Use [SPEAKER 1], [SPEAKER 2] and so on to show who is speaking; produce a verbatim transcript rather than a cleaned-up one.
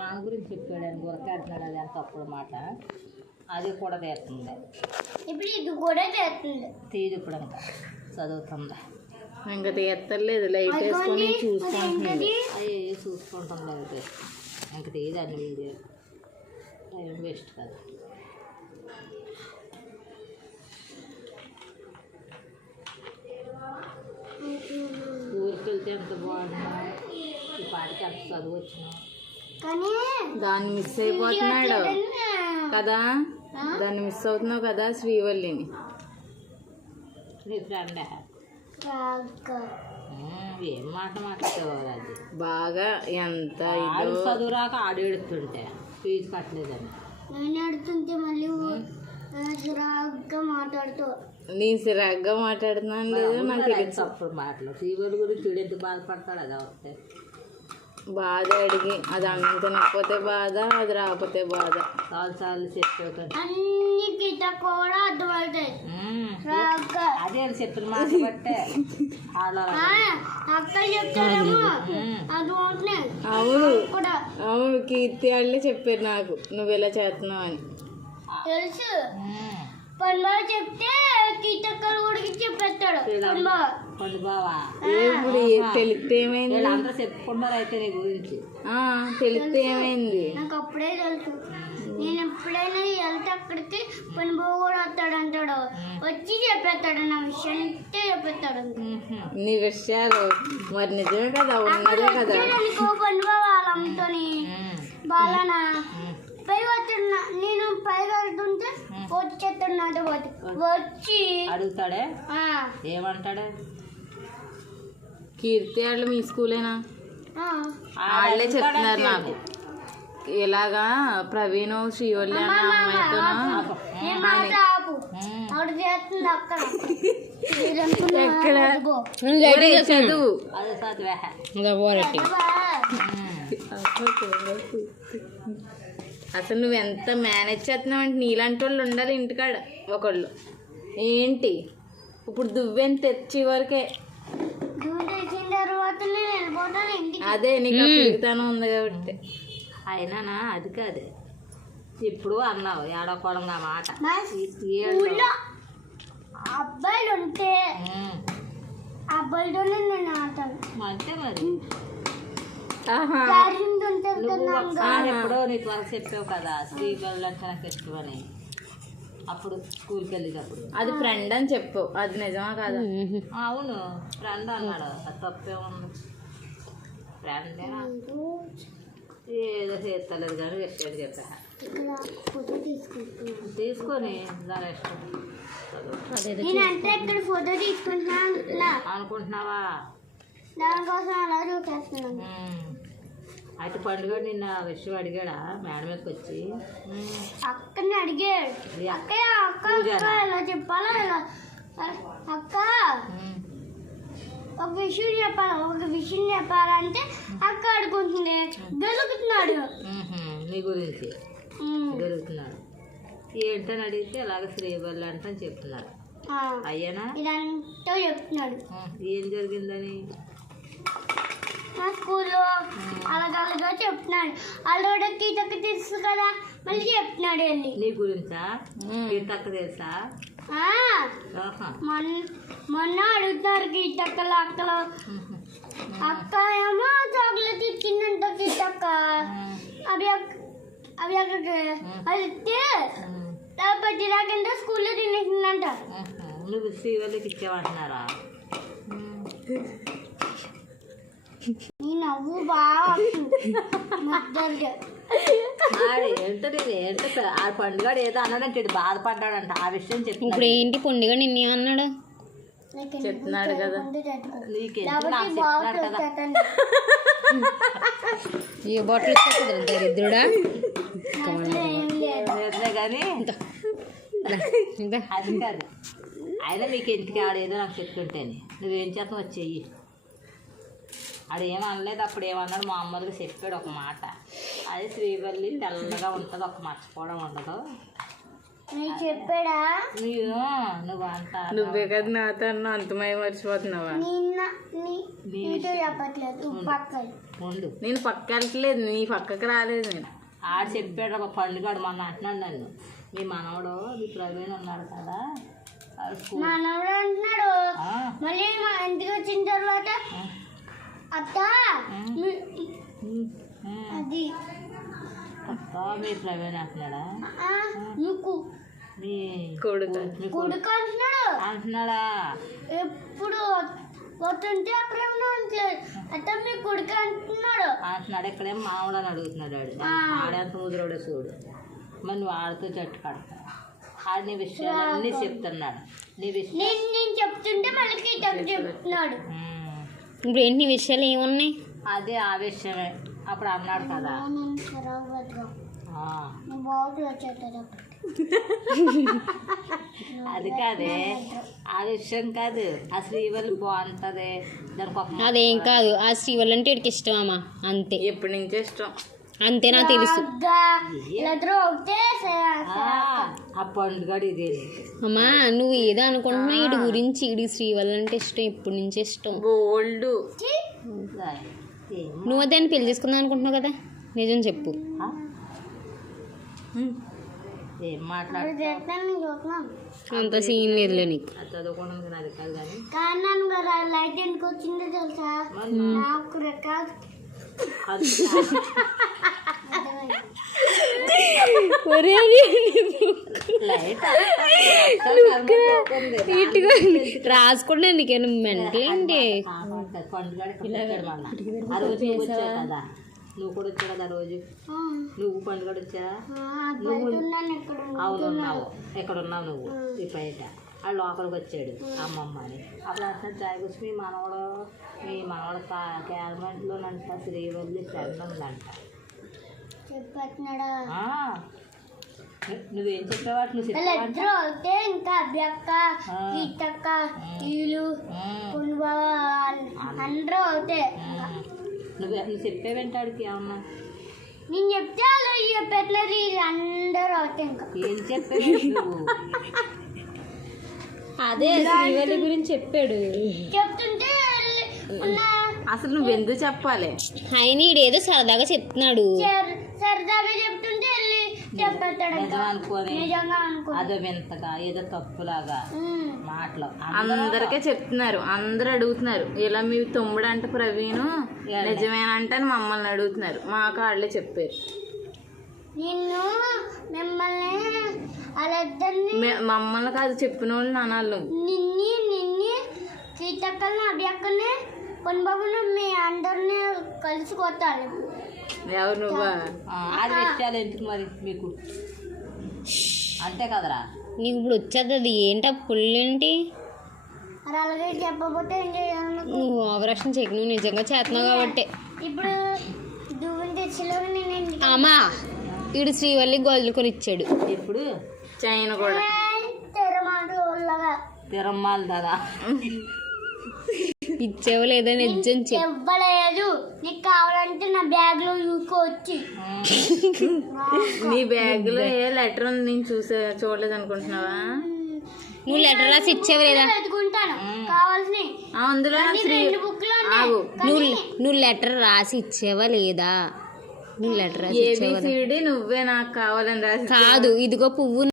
[SPEAKER 1] నాన్న గురించి చెప్పాడు అని గురకాడుతున్నాడు, అది అంత తప్పుడు మాట. అది కూడా తీస్తుంది,
[SPEAKER 2] ఇప్పుడు ఇది కూడా తీస్తుంది.
[SPEAKER 1] తీది ఇప్పుడు ఇంకా చదువుతుంది,
[SPEAKER 3] ఇంకా తీయలేదు. లైట్ వేసుకొని చూసుకుంటుంది,
[SPEAKER 1] అవి చూసుకుంటుంది. లైట్ వేసుకుంది ఇంక తీది అన్ని వీడియో టైం వేస్ట్ కదా. ఊరికి వెళ్తే ఎంత బాగుంటున్నా, ఈ పాటికి ఎంత చదువు వచ్చినా
[SPEAKER 2] కానీ
[SPEAKER 3] దాన్ని మిస్ అయిపోతున్నాడు కదా, దాన్ని మిస్ అవుతున్నావు కదా శ్రీవల్లిని.
[SPEAKER 1] నీ ఫ్రెండే ఏం మాట మాట్లాడేవారు, అది
[SPEAKER 3] బాగా ఎంత
[SPEAKER 1] ఆడు చదువు రాక ఆడు ఎడుతుంటే ఫీజు కట్టలేదని
[SPEAKER 2] నేను ఎడుతుంటే మళ్ళీ చిరాగ్గా మాట్లాడుతూ
[SPEAKER 3] నేను సిరాగ్గా మాట్లాడుతున్నాను లేదా నాకు తెలుసు.
[SPEAKER 1] అప్పుడు మాటలు శ్రీవల్లి గురించి చూడు ఎంత బాధపడతాడు. అది వస్తే
[SPEAKER 3] బాధ అడిగి అది అన్నం తినకపోతే బాధ, అది రాకపోతే బాధ.
[SPEAKER 1] చాలు చాలు చెప్పాడు
[SPEAKER 2] అన్ని గీత కూడా అర్థమవుతాయి.
[SPEAKER 1] అదే అని చెప్పిన మాట బట్టే
[SPEAKER 2] అక్క చెప్తారేమో అర్థమవుతున్నాయి.
[SPEAKER 3] అవును
[SPEAKER 2] కూడా
[SPEAKER 3] అవును కీర్తి వాళ్ళే చెప్పారు నాకు నువ్వు ఇలా చేస్తున్నావు అని.
[SPEAKER 2] తెలుసు పనిబావ చెప్తే కీటక్కలు కూడా చెప్పేస్తాడు పనిబావ.
[SPEAKER 1] పండు బావా
[SPEAKER 3] ఇప్పుడు తెలిస్తే ఏమైంది,
[SPEAKER 1] అందరూ చెప్పుకున్నారు అయితే నీ గురించి.
[SPEAKER 3] తెలిస్తే ఏమైంది,
[SPEAKER 2] నాకు అప్పుడే తెలుసు. నేను ఎప్పుడైనా వెళ్తే అక్కడికి పనిబావ కూడా వస్తాడు అంటాడు, వచ్చి చెప్పేస్తాడు నా విషయం అంటే చెప్పేస్తాడు.
[SPEAKER 3] నీ విషయాలు మరి నిజమే కదా, ఉన్నదే కదా.
[SPEAKER 2] పనిబావ వాళ్ళమ్మతోని బాలనా పైగా వస్తున్నా, నేను పైగా వెళ్తుంటే వచ్చేస్తున్నాడు. వచ్చి
[SPEAKER 1] అడుగుతాడే ఏమంటాడే,
[SPEAKER 3] కీర్తి వాళ్ళు మీ స్కూలేనా? వాళ్ళే చెప్తున్నారు నాకు ఇలాగా ప్రవీణ్ శ్రీవల్లి అన్న అమ్మాయితో ఎక్కడ చదువు
[SPEAKER 1] అదే చదివే
[SPEAKER 3] అసలు నువ్వు ఎంత మేనేజ్ చేస్తున్నావు అంటే నీలాంటి వాళ్ళు ఉండాలి ఇంటికాడ ఒకళ్ళు. ఏంటి ఇప్పుడు దువ్వెని తెచ్చి వరకే, అదే నీకు పిలుగుతాను ఉంది కాబట్టి.
[SPEAKER 1] అయినా అది కాదు ఇప్పుడు అన్నావు ఏడవకోవడంగా మాట.
[SPEAKER 2] అబ్బాయిలు ఉంటే అబ్బాయిలతోనే నేను ఆడతాను
[SPEAKER 1] అంతే మరి.
[SPEAKER 2] నువ్వు
[SPEAKER 1] ఒకసారి ఎప్పుడో నీ త్వర చెప్పావు కదా శ్రీవల్లి అంటే నాకు ఇష్టమని, అప్పుడు స్కూల్కి వెళ్ళేటప్పుడు.
[SPEAKER 3] అది ఫ్రెండ్ అని చెప్పు, అది నిజమా కాదా?
[SPEAKER 1] అవును ఫ్రెండ్ అన్నాడు, అది తప్పే ఉంది. ఫ్రెండేనా ఏదో చేస్తలేదు కానీ విషయాలు చెప్పా తీసుకొని దాని ఇష్టం.
[SPEAKER 2] నేనంటే ఇక్కడ ఫోటో తీసుకుంటున్నా
[SPEAKER 1] అనుకుంటున్నావా,
[SPEAKER 2] దానికోసం అలా చూసేస్తున్నాను.
[SPEAKER 1] అయితే పండుగ నిన్న విషయం అడిగాడా మేడం మీదకి వచ్చి?
[SPEAKER 2] అక్కని అడిగాడు, అక్క అక్క అక్క ఇలా చెప్పాలా, ఇలా అక్క ఒక విషయం చెప్పాలా ఒక విషయం చెప్పాలంటే అక్క అడుగుతుంది, దొరుకుతున్నాడు
[SPEAKER 1] నీ గురించి దొరుకుతున్నాడు. ఏంటని అడిగితే అలాగే శ్రీవల్లి అంటని చెప్తున్నాడు. అయ్యానా
[SPEAKER 2] ఇదంతా చెప్తున్నాడు.
[SPEAKER 1] ఏం జరిగిందని
[SPEAKER 2] మా స్కూల్లో అలాగలగా చెప్తున్నాడు. అల్లుడ కీటక్క తెలుసు కదా, మళ్ళీ చెప్తున్నాడు వెళ్ళి.
[SPEAKER 1] నీ గురించా? కీటక్క తెలుసా?
[SPEAKER 2] మొన్న మొన్న అడుగుతున్నారు కీటక్కలు అక్కలు. అక్క ఏమో చాక్లెట్ ఇచ్చిందంట కీటక్క, అవి అవి అక్కడికి అది ఇస్తే పట్టి రాకంటే స్కూల్లో తినేసిందంట.
[SPEAKER 1] నువ్వు శ్రీవల్లికి ఇచ్చావంటున్నారా?
[SPEAKER 2] నీ నవ్వు బాగా
[SPEAKER 1] ఏంటో ఏంటో ఆ పండుగ ఏదో అన్నాడంటే బాధపడ్డాడంట, ఆ విషయం చెప్పి.
[SPEAKER 3] ఇప్పుడు ఏంటి పండుగ నిన్నే అన్నాడు చెప్తున్నాడు కదా, ఏ బాటిల్ దరిద్రుడా
[SPEAKER 1] కానీ అది కాదు. అయినా మీకు ఇంటికి ఆడేదో నాకు చెప్తుంటేనే నువ్వేం చేస్తావు వచ్చేయి. ఆడు ఏమనలేదు, అప్పుడు ఏమన్నాడు మామూలుగా చెప్పాడు ఒక మాట. అది శ్రీవల్లి తెల్లగా ఉంటుంది, ఒక మర్చిపోవడం ఉండదు.
[SPEAKER 2] నీకు చెప్పాడా
[SPEAKER 1] నువ్వు నువ్వు అంట
[SPEAKER 3] నువ్వే కదా నాతో అన్న అంతమై మర్చిపోతున్నావా?
[SPEAKER 2] నిన్న నీ- నీతో చెప్పట్లేదు పక్కన
[SPEAKER 1] ఉండు.
[SPEAKER 3] నేను పక్క వెళ్ళట్లేదు, నీ పక్కకి రాలేదు నేను.
[SPEAKER 1] ఆడు చెప్పాడు ఒక పండుగ మొన్న అంటున్నాడు నన్ను, మీ మనవడు మీ ప్రవీణ్ ఉన్నాడు కదా ఆడు స్కూల్
[SPEAKER 2] మనవడు అంటున్నాడు.
[SPEAKER 1] ఆ,
[SPEAKER 2] మళ్ళీ మా ఇంటికి వచ్చిన తర్వాత అత్త మీ-
[SPEAKER 1] ఉమ్, ఉమ్,
[SPEAKER 2] అది
[SPEAKER 1] అక్క మీ ప్రవీణ్ అంటున్నాడా?
[SPEAKER 2] ఆ, నీకు
[SPEAKER 1] మీ
[SPEAKER 3] కొడుకు
[SPEAKER 1] మీ కొడుకు
[SPEAKER 2] కొడుకు అంటున్నాడు.
[SPEAKER 1] అంటున్నాడా?
[SPEAKER 2] ఎప్పుడు వస్తుంటే అక్కడే ఉండట్లేదు. అత్త మీ కొడుకు అంటున్నాడు.
[SPEAKER 1] అంటున్నాడు. ఇక్కడేం మామూలు అని అడుగుతున్నాడు ఆడు.
[SPEAKER 2] ఆ.
[SPEAKER 1] ఆడెంత ముదురోడో చూడు. మరి నువ్వు ఆడితో జట్టు కడతా ఆడు నీ విషయాలన్నీ చెప్తున్నాడు. నీ విషయం
[SPEAKER 2] నేను నేను చెప్తుంటే మళ్ళీ కీటకు చెప్తున్నాడు.
[SPEAKER 3] ఇప్పుడు ఏంటి నీ విషయాలు ఏమున్నాయి?
[SPEAKER 1] అదే ఆ విషయమే అప్పుడు అన్నాడు కదా.
[SPEAKER 2] నేను ఖరాబ్ అవుతా.
[SPEAKER 1] ఆ,
[SPEAKER 2] నువ్వు బాగుంటుంది వచ్చేస్తుంది.
[SPEAKER 1] అది కాదే ఆ విషయం కాదు. ఆ శ్రీవల్లి బాగుంటుంది దానికి ఒక మాట.
[SPEAKER 4] అదేం కాదు, ఆ శ్రీవల్ అంటే వీడికి ఇష్టం అమ్మా, అంతే.
[SPEAKER 3] ఎప్పటి నుంచో ఇష్టం.
[SPEAKER 4] అంతే నాకు తెలుసు
[SPEAKER 2] ఇద్దరు ఒకటే
[SPEAKER 1] ఆ, ఆ పండుగడు ఇదే
[SPEAKER 4] అమ్మా. నువ్వు ఏదో అనుకుంటున్నా వీడి గురించి. వీడి శ్రీవల్ అంటే ఇష్టం ఎప్పటి నుంచి ఇష్టం.
[SPEAKER 3] బోల్డ్
[SPEAKER 1] ఏం
[SPEAKER 4] నువ్వు దాన్ని పెళ్లి చేసుకుందాం అనుకుంటున్నావు కదా, నిజం చెప్పు.
[SPEAKER 1] ఆ? ఏం మాట్లాడు
[SPEAKER 2] చేస్తాను చూస్తున్నాను.
[SPEAKER 4] అంత సీన్ లేదులే నీకు.
[SPEAKER 1] అది చదువుకోవడం అది కాదు కానీ
[SPEAKER 2] కానీ నన్ను కదా లైట్ ఎందుకు వచ్చిందో తెలుసా? నాకు రికార్డ్
[SPEAKER 1] లైట్
[SPEAKER 4] రాసుకుంటే నీకేనా మెంటల్ ఏంటి?
[SPEAKER 1] పండుగ ఆ రోజు నువ్వు వచ్చావు కదా, నువ్వు కూడా వచ్చావు కదా ఆ రోజు. నువ్వు పండుగ వచ్చా
[SPEAKER 2] బయట ఉన్నాను. ఇక్కడ
[SPEAKER 1] అవును ఉన్నావు. ఎక్కడ ఉన్నావు నువ్వు? ఈ బయట ఆ లోపలికి వచ్చాడు అమ్మమ్మ అని. అప్పుడు అంటున్నాడు జాయగుచ్చి మీ మనవడు మీ మనవడు క్యాల్మెంట్లో నంట శ్రీవల్లి ఫ్రెండ్ ఉందంట.
[SPEAKER 2] చెప్పేస్తున్నాడా?
[SPEAKER 1] ఆ, నువ్వేం చెప్పేవాడు? నువ్వు చెప్పేవాడు.
[SPEAKER 2] ఇద్దరు ఒకటే. ఇంకా అభ్యక్క గీతక్క వీళ్ళు పుణ్యబావ అందరూ ఒకటే.
[SPEAKER 1] నువ్వు నువ్వు చెప్పేవేంటాడికి ఏమన్నా?
[SPEAKER 2] నేను చెప్తే వాళ్ళు చెప్పేస్తున్నారు. వీళ్ళు అందరూ ఒకటే. ఇంకా
[SPEAKER 1] ఏం చెప్పేవి నువ్వు?
[SPEAKER 4] అదే శ్రీవల్లి గురించి చెప్పాడు.
[SPEAKER 2] చెప్తుంటే ఉన్న
[SPEAKER 3] అసలు నువ్వు ఎందుకు చెప్పాలి?
[SPEAKER 4] ఆయన ఈడేదో సరదాగా చెప్తున్నాడు.
[SPEAKER 2] సర- సరదాగా చెప్తుంటే వెళ్ళి చెప్పేస్తాడు. ఇంకా
[SPEAKER 1] నిజం అనుకోని
[SPEAKER 2] నిజంగా అనుకో.
[SPEAKER 1] అదో వింతగా ఏదో తప్పులాగా
[SPEAKER 2] ఉమ్.
[SPEAKER 1] మాటలు
[SPEAKER 3] అందరికీ చెప్తున్నారు, అందరు అడుగుతున్నారు. ఇలా మీ తమ్ముడు అంటే ప్రవీణ్ నిజమేనంటే అని మమ్మల్ని అడుగుతున్నారు. మాకు వాళ్ళే చెప్పారు.
[SPEAKER 2] నిన్ను మిమ్మల్ని వాళ్ళిద్దరిని
[SPEAKER 3] మే- మమ్మల్ని కాదు చెప్పిన వాళ్ళు నానాళ్ళు.
[SPEAKER 2] నిన్ని నిన్ని సీతక్కల్ని అభ్యక్కని కొనబాబుని మీ అందరిని కలిసి కొట్టాలి.
[SPEAKER 3] ఎవరు నువ్వా?
[SPEAKER 1] ఆ, ఆడి విషయాలు ఎందుకు మరి మీకు? అంతే కదరా.
[SPEAKER 4] నీకు ఇప్పుడు వచ్చేది అది ఏంటి ఆ పుల్లేంటి?
[SPEAKER 2] మరి అలాగే చెప్పబోతే ఏం చేయాలి?
[SPEAKER 4] నువ్వు ఆపరేషన్ చేయకు, నువ్వు నిజంగా చేస్తున్నావు కాబట్టి.
[SPEAKER 2] ఇప్పుడు దువ్వుని తెచ్చిలోకి నేను ఎందుకు
[SPEAKER 4] అమ్మా వీడు శ్రీవల్లి గోల్డ్ కొని ఇచ్చాడు.
[SPEAKER 1] ఇప్పుడు
[SPEAKER 3] చైన్ కూడా
[SPEAKER 2] తెరమాటలు ఉల్లగా
[SPEAKER 1] తిరమ్మాలి దాదా
[SPEAKER 4] ఇచ్చేవో లేదో నిజం చెప్పు.
[SPEAKER 2] ఇవ్వలేదు. నీకు కావాలంటే నా బ్యాగ్ లో చూసుకోవచ్చు.
[SPEAKER 3] నీ బ్యాగ్ లో ఏ లెటర్ ఉంది నేను చూసే చూడలేదు అనుకుంటున్నావా?
[SPEAKER 4] నువ్వు లెటర్ రాసి ఇచ్చేవో లేదా?
[SPEAKER 2] పెట్టుకుంటాను కావాల్సినవి.
[SPEAKER 3] ఆ, అందులో నా శ్రీ
[SPEAKER 2] రెండు బుక్లు
[SPEAKER 3] ఆగు.
[SPEAKER 4] నువ్వు నువ్వు లెటర్ రాసి ఇచ్చేవా లేదా? నువ్వు లెటర్ రాసి ఇచ్చేవా లేదా?
[SPEAKER 3] ఏబిసిడి నువ్వే నాకు కావాలని రాసి
[SPEAKER 4] కాదు, ఇదిగో పువ్వు